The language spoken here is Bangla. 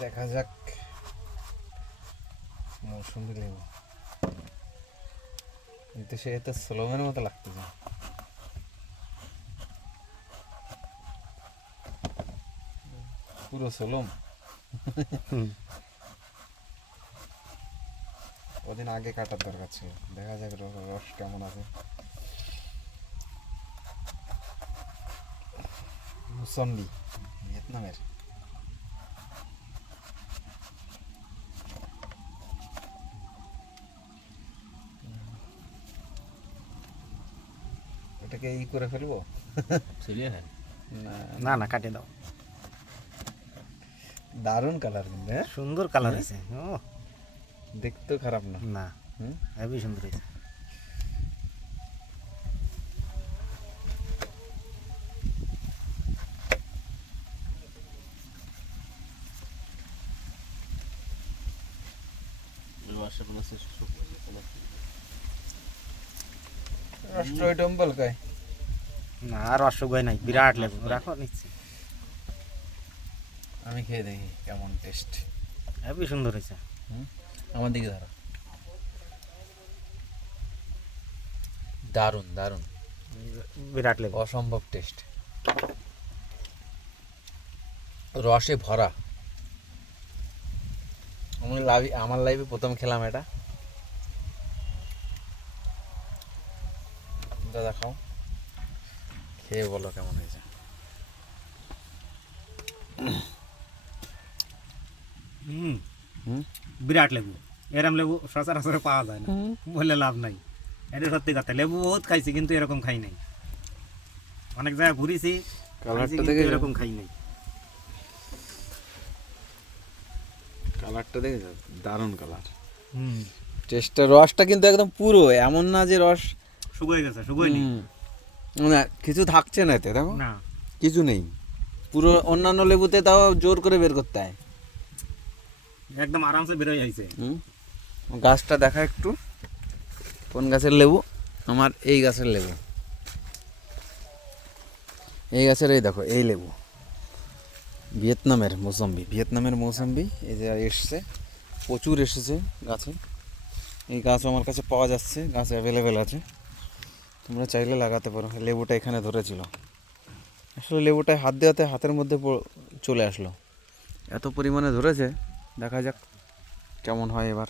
দেখা যাক মৌসুমি লেবু, কিন্তু সে তো সোলমের মতো লাগতেছে। পুরো সোলম। ওদিন আগে কাটার দরকার ছিল। দেখা যাক রস কেমন আছে। মুসম্বি ভিয়েতনামের। এটাকে ই করে ফেলবো? না না, কাটে দাও। দারুণ কালার কিন্তু, হ্যাঁ সুন্দর কালার হয়েছে। ও দেখতেও খারাপ না। না, হেবি সুন্দর হয়েছে। রাষ্ট্রডম্বল কায় না, আর রসগোয় নাই, বিরাট লেবু। রাখো, নিচ্ছি। আমি খেয়ে দেখি কেমন টেস্ট। হেবি সুন্দর হয়েছে। আমার দিকে ধরো। দারুণ দারুণ, বিরাট লেবু। অসম্ভব টেস্ট, রসে ভরা। আমার লাইফে প্রথম খেলাম এটা। দাদা খাও, খেয়ে বলো কেমন হয়েছে। বিরাট লেবু। এরম লেবু সচরাচর পাওয়া যায় না, বলে লাভ নাই। এটা সত্যি কথা, লেবু বহুত খাইছি কিন্তু এরকম খাই নাই। অনেক জায়গায় ঘুরেছি, কালারটা দেখে এরকম খাই নাই। কালারটা দেখে দারুণ কালার। টেস্টটা, রসটা কিন্তু একদম পুরো, এমন না যে রস শুকিয়ে গেছে, শুকিয়ে নেই, না কিছু থাকছে না এতে। দেখো না কিছু নেই পুরো। অন্যান্য লেবুতে তাও জোর করে বের করতে হয়, একদম আরামসে বেরোয় যাইছে। গাছটা দেখা একটু, কোন গাছের লেবু? আমার এই গাছের লেবু, এই গাছের। এই দেখো এই লেবু ভিয়েতনামের মৌসম্বি। ভিয়েতনামের মৌসম্বি এই যে এসছে, প্রচুর এসেছে গাছে। এই গাছ আমার কাছে পাওয়া যাচ্ছে, গাছ অ্যাভেলেবেল আছে, তোমরা চাইলে লাগাতে পারো। লেবুটা এখানে ধরেছিল, আসলে লেবুটায় হাত দেওয়াতে হাতের মধ্যে চলে আসলো, এত পরিমাণে ধরেছে। দেখা যাক কেমন হয় এবার।